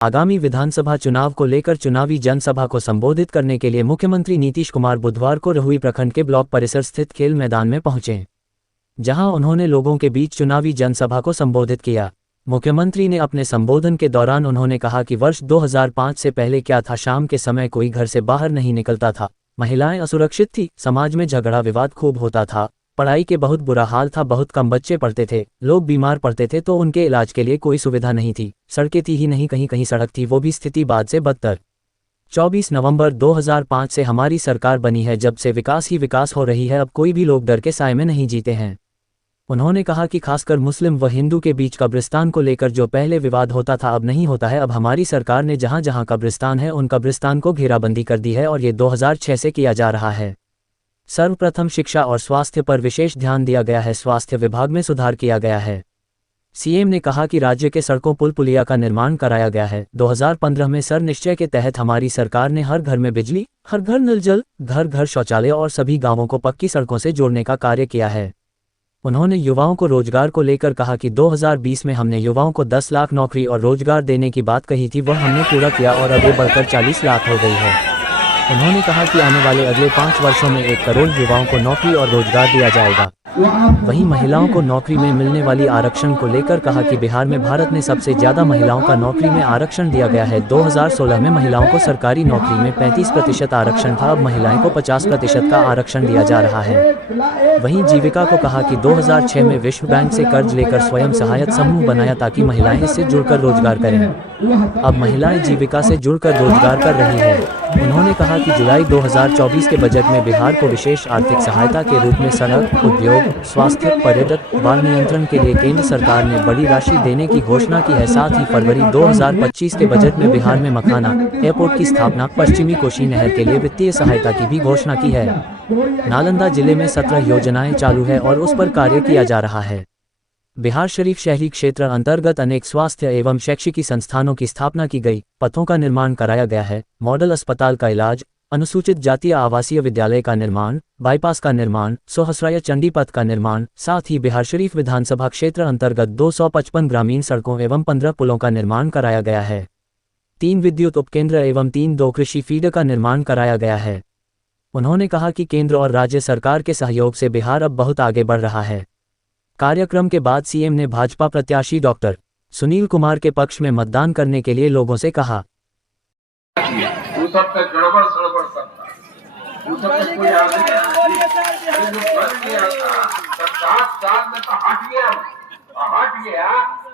आगामी विधानसभा चुनाव को लेकर चुनावी जनसभा को संबोधित करने के लिए मुख्यमंत्री नीतीश कुमार बुधवार को रहुई प्रखंड के ब्लॉक परिसर स्थित खेल मैदान में पहुंचे, जहां उन्होंने लोगों के बीच चुनावी जनसभा को संबोधित किया। मुख्यमंत्री ने अपने संबोधन के दौरान उन्होंने कहा कि वर्ष 2005 से पहले क्या था, शाम के समय कोई घर से बाहर नहीं निकलता था, महिलाएं असुरक्षित थी, समाज में झगड़ा विवाद खूब होता था, पढ़ाई के बहुत बुरा हाल था, बहुत कम बच्चे पढ़ते थे, लोग बीमार पड़ते थे तो उनके इलाज के लिए कोई सुविधा नहीं थी, सड़कें थी ही नहीं, कहीं कहीं सड़क थी, वो भी स्थिति बाद से बदतर। 24 नवंबर 2005 से हमारी सरकार बनी है, जब से विकास ही विकास हो रही है, अब कोई भी लोग डर के साए में नहीं जीते हैं। उन्होंने कहा कि खासकर मुस्लिम व हिंदू के बीच कब्रिस्तान को लेकर जो पहले विवाद होता था अब नहीं होता है। अब हमारी सरकार ने जहां जहां कब्रिस्तान है उन कब्रिस्तान को घेराबंदी कर दी है और ये 2006 से किया जा रहा है। सर्वप्रथम शिक्षा और स्वास्थ्य पर विशेष ध्यान दिया गया है, स्वास्थ्य विभाग में सुधार किया गया है। सीएम ने कहा कि राज्य के सड़कों पुल पुलिया का निर्माण कराया गया है। 2015 में सर निश्चय के तहत हमारी सरकार ने हर घर में बिजली, हर घर नल जल, घर घर शौचालय और सभी गांवों को पक्की सड़कों से जोड़ने का कार्य किया है। उन्होंने युवाओं को रोजगार को लेकर कहा कि 2020 में हमने युवाओं को 10 लाख नौकरी और रोजगार देने की बात कही थी, वह हमने पूरा किया और अब ये बढ़कर 40 लाख हो गई है। उन्होंने कहा कि आने वाले अगले 5 वर्षों में 1 करोड़ युवाओं को नौकरी और रोजगार दिया जाएगा। वहीं महिलाओं को नौकरी में मिलने वाली आरक्षण को लेकर कहा कि बिहार में भारत में सबसे ज्यादा महिलाओं का नौकरी में आरक्षण दिया गया है। 2016 में महिलाओं को सरकारी नौकरी में 35% आरक्षण था, अब महिलाएं को 50% का आरक्षण दिया जा रहा है। वहीं जीविका को कहा कि 2006 में विश्व बैंक से कर्ज लेकर स्वयं सहायता समूह बनाया ताकि महिलाएं इससे जुड़कर रोजगार करें। अब महिलाएं जीविका से जुड़कर रोजगार कर रही हैं। उन्होंने कहा कि जुलाई 2024 के बजट में बिहार को विशेष आर्थिक सहायता के रूप में सड़क, उद्योग, स्वास्थ्य, पर्यटन, बाल नियंत्रण के लिए केंद्र सरकार ने बड़ी राशि देने की घोषणा की है। साथ ही फरवरी 2025 के बजट में बिहार में मखाना एयरपोर्ट की स्थापना, पश्चिमी कोसी नहर के लिए वित्तीय सहायता की भी घोषणा की है। नालंदा जिले में 17 योजनाएं चालू है और उस पर कार्य किया जा रहा है। बिहार शरीफ शहरी क्षेत्र अंतर्गत अनेक स्वास्थ्य एवं शैक्षिकी संस्थानों की स्थापना की गई, पथों का निर्माण कराया गया है, मॉडल अस्पताल का इलाज, अनुसूचित जातीय आवासीय विद्यालय का निर्माण, बाईपास का निर्माण, सोहसराय चंडी पथ का निर्माण, साथ ही बिहार शरीफ विधानसभा क्षेत्र अंतर्गत 255 ग्रामीण सड़कों एवं 15 पुलों का निर्माण कराया गया है। 3 विद्युत उपकेंद्र एवं 2 कृषि फीडर का निर्माण कराया गया है। उन्होंने कहा कि केंद्र और राज्य सरकार के सहयोग से बिहार अब बहुत आगे बढ़ रहा है। कार्यक्रम के बाद सीएम ने भाजपा प्रत्याशी डॉक्टर सुनील कुमार के पक्ष में मतदान करने के लिए लोगों से कहा।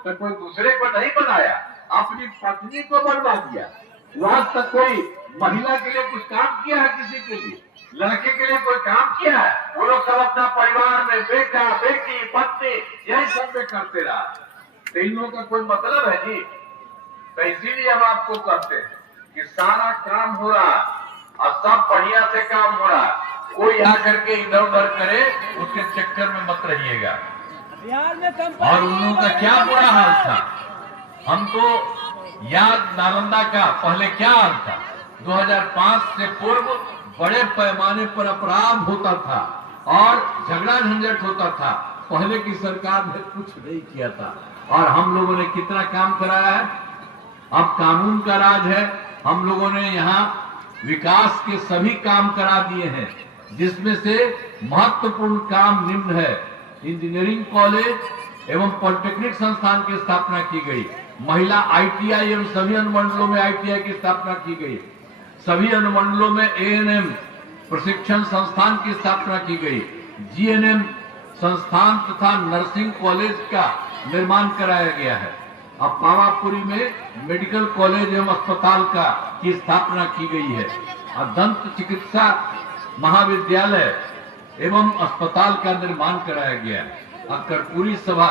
कोई दूसरे को नहीं बनाया, अपनी पत्नी को बनवा दिया। वहां तक कोई महिला के लिए कुछ काम किया है, किसी के लिए लड़के के लिए कोई काम किया है? वो लोग सब अपना परिवार में बेटा बेटी पत्नी यही सब में करते रहा। तो इन लोगों का कोई मतलब है जी? तो इसीलिए हम आपको कहते हैं कि सारा काम हो रहा और सब बढ़िया से काम हो रहा। कोई आकर के इधर उधर करे, उसके चक्कर में मत रहिएगा। और उन लोगों का क्या बुरा हाल था, हम तो याद नालंदा का पहले क्या हाल था। 2005 से पूर्व बड़े पैमाने पर अपराध होता था और झगड़ा झंझट होता था। पहले की सरकार ने कुछ नहीं किया था और हम लोगों ने कितना काम कराया है। अब कानून का राज है, हम लोगों ने यहाँ विकास के सभी काम करा दिए हैं, जिसमें से महत्वपूर्ण काम निम्न है। इंजीनियरिंग कॉलेज एवं पॉलिटेक्निक संस्थान की स्थापना की गई, महिला आईटीआई एवं सभी अनुमंडलों में आईटीआई की स्थापना की गई, सभी अनुमंडलों में एएनएम प्रशिक्षण संस्थान की स्थापना की गई, जीएनएम संस्थान तथा नर्सिंग कॉलेज का निर्माण कराया गया है। अब पावापुरी में मेडिकल कॉलेज एवं अस्पताल का की स्थापना की गई है और दंत चिकित्सा महाविद्यालय एवं अस्पताल का निर्माण कराया गया है। अब कर्पूरी सभा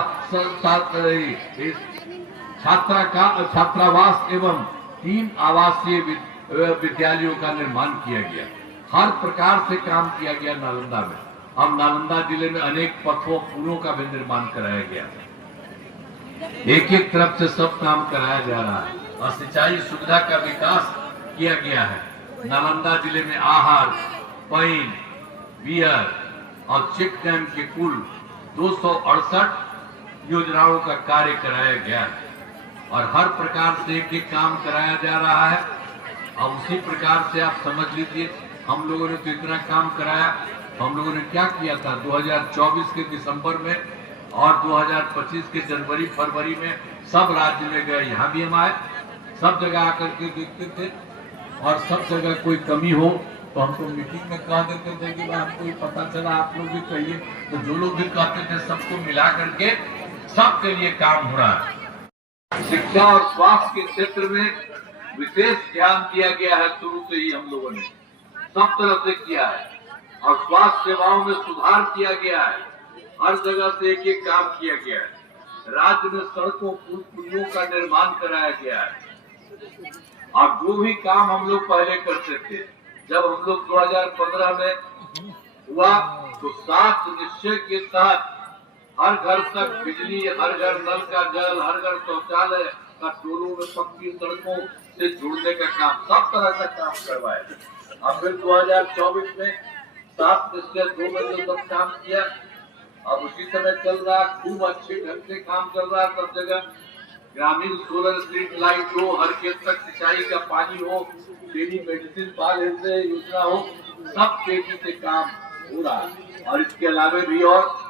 छात्रावास एवं 3 आवासीय विद्यालयों का निर्माण किया गया। हर प्रकार से काम किया गया नालंदा में। अब नालंदा जिले में अनेक पथों पुलों का भी निर्माण कराया गया। एक एक तरफ से सब काम कराया जा रहा है और सिंचाई सुविधा का विकास किया गया है। नालंदा जिले में आहार, पैन, बियर और चेक डैम के कुल 268 योजनाओं का कार्य कराया गया है। और हर प्रकार से एक काम कराया जा रहा है। अब उसी प्रकार से आप समझ लीजिए, हम लोगों ने तो इतना काम कराया। हम लोगों ने क्या किया था 2024 के दिसंबर में और 2025 के जनवरी फरवरी में सब राज्य में गए, यहाँ भी हम आए, सब जगह आकर के देखते थे और सब जगह कोई कमी हो तो हमको मीटिंग में कह देते थे कि हमको पता चला, आप लोग भी कहिए। तो जो लोग भी कहते थे सबको मिला करके सबके लिए काम हो रहा है। शिक्षा और स्वास्थ्य के क्षेत्र में विशेष ध्यान दिया गया है। शुरू से ही हम लोगों ने सब तरह से किया है और स्वास्थ्य सेवाओं में सुधार किया गया है। हर जगह से एक एक काम किया गया है। राज्य में सड़कों पुलों का निर्माण कराया गया है। और जो भी काम हम लोग पहले करते थे, जब हम लोग 2015 में हुआ तो 7 निश्चय के तहत हर घर तक बिजली, हर घर नल का जल, हर घर शौचालय का, टोलों में पक्की सड़कों से जुड़ने का काम, सब तरह का काम करवाए। अब फिर 2024 में 7 निश्चय 2 में जो सब काम किया, अब उसी समय चल रहा, खूब अच्छे ढंग से काम चल रहा है। सब जगह ग्रामीण सोलर स्ट्रीट लाइट हो, हर खेत तक सिंचाई का पानी हो, टेली मेडिसिन बाल योजना हो, सब तेजी से काम हो रहा है। और इसके अलावा भी और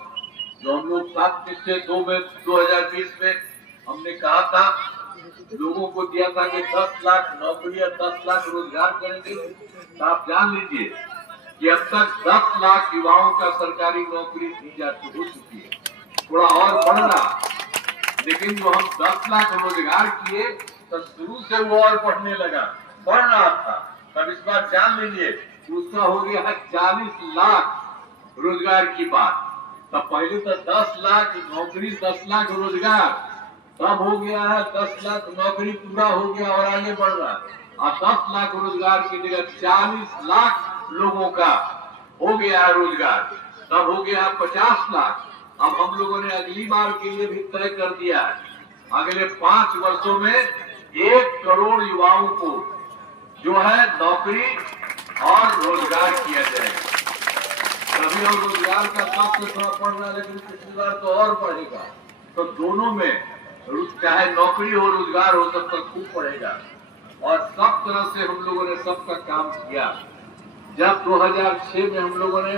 जो हम लोग 7 निश्चय 2 में 2020 में हमने कहा था, लोगों को दिया था कि 10 लाख नौकरियां, 10 लाख रोजगार करेंगे। तो आप जान लीजिए कि अब तक 10 लाख युवाओं का सरकारी नौकरी दी जा चुकी है। थोड़ा और बढ़ रहा, लेकिन जो हम 10 लाख रोजगार किए तो शुरू से वो और बढ़ने लगा, बढ़ रहा था। तब इस बार जान लीजिए उसका हो गया है 40 लाख रोजगार की बात। तब पहले तो 10 लाख नौकरी, 10 लाख रोजगार, तब हो गया है 10 लाख नौकरी पूरा हो गया और आगे बढ़ रहा है। और 10 लाख रोजगार की जगह 40 लाख लोगों का हो गया है रोजगार, तब हो गया है 50 लाख। अब हम लोगों ने अगली बार के लिए भी तय कर दिया है, अगले 5 वर्षों में 1 करोड़ युवाओं को जो है नौकरी और रोजगार किया जाएगा। अभी और रोजगार का काम तो थोड़ा बढ़ रहा है, लेकिन पिछली बार तो और बढ़ेगा। तो दोनों में चाहे नौकरी हो, रोजगार हो, सबका खूब बढ़ेगा। और सब तरह से हम लोगों ने सबका काम किया। जब 2006 में हम लोगों ने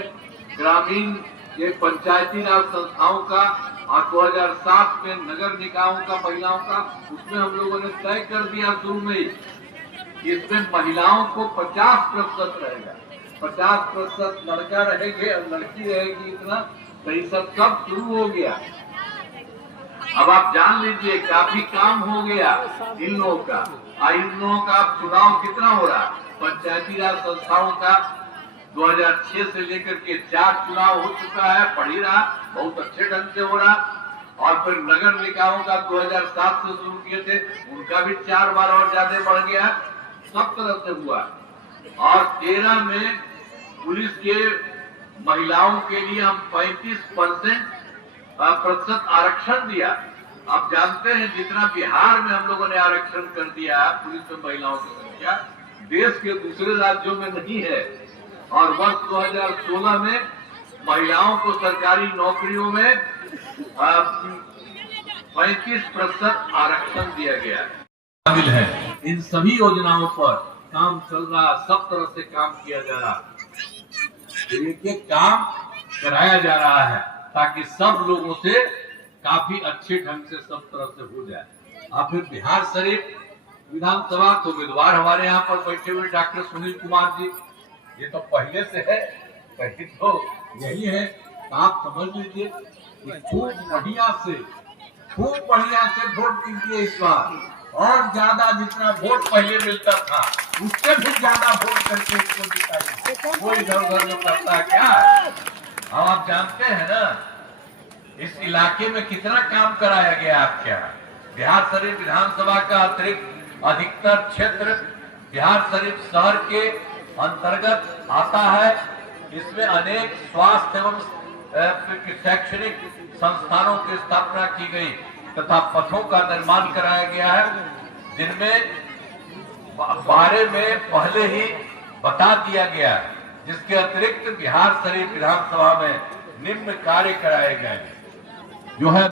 ग्रामीण ये पंचायती राज संस्थाओं का और 2007 में नगर निकायों का, महिलाओं का, उसमें हम लोगों ने तय कर दिया शुरू में कि इसमें महिलाओं को 50% रहेगा, 50% लड़का रहेंगे और लड़की रहेगी, इतना तो ये सब शुरू हो गया। अब आप जान लीजिए काफी काम हो गया इन लोगों का। इन लोगों का चुनाव कितना हो रहा, पंचायती राज संस्थाओं का 2006 से लेकर के 4 चुनाव हो चुका है, पढ़ ही रहा, बहुत अच्छे ढंग से हो रहा। और फिर नगर निकायों का 2007 से शुरू किए थे, उनका भी 4 बार और ज्यादा बढ़ गया, सब तरह से हुआ। और 13 में पुलिस के महिलाओं के लिए हम 35% आरक्षण दिया। आप जानते हैं जितना बिहार में हम लोगों ने आरक्षण कर दिया पुलिस में महिलाओं की संख्या देश के दूसरे राज्यों में नहीं है। और वर्ष 2016 में महिलाओं को सरकारी नौकरियों में 35% आरक्षण दिया गया शामिल है। इन सभी योजनाओं पर काम चल रहा, सब तरह से काम किया जा रहा, एक काम कराया जा रहा है ताकि सब लोगों से काफी अच्छे ढंग से सब तरह से हो जाए। और फिर बिहार शरीफ विधानसभा तो उम्मीदवार हमारे यहाँ पर बैठे हुए डॉक्टर सुनील कुमार जी, ये तो पहले से है, पहले तो यही है। आप समझ लीजिए खूब बढ़िया से वोट दीजिए इस बार, और ज्यादा जितना वोट पहले मिलता था उससे भी ज्यादा वोट करके इसको जिताइए। कोई इधर उधर में करता है क्या? अब आप जानते हैं ना इस इलाके में कितना काम कराया गया आपके यहाँ। बिहार शरीफ विधानसभा का अतिरिक्त अधिकतर क्षेत्र बिहार शरीफ शहर के अंतर्गत आता है। इसमें अनेक स्वास्थ्य एवं शैक्षणिक संस्थानों की स्थापना की गई तथा पथों का निर्माण कराया गया है, जिनमें बारे में पहले ही बता दिया गया। जिसके अतिरिक्त बिहार शरीफ विधानसभा में निम्न कार्य कराए गए जो है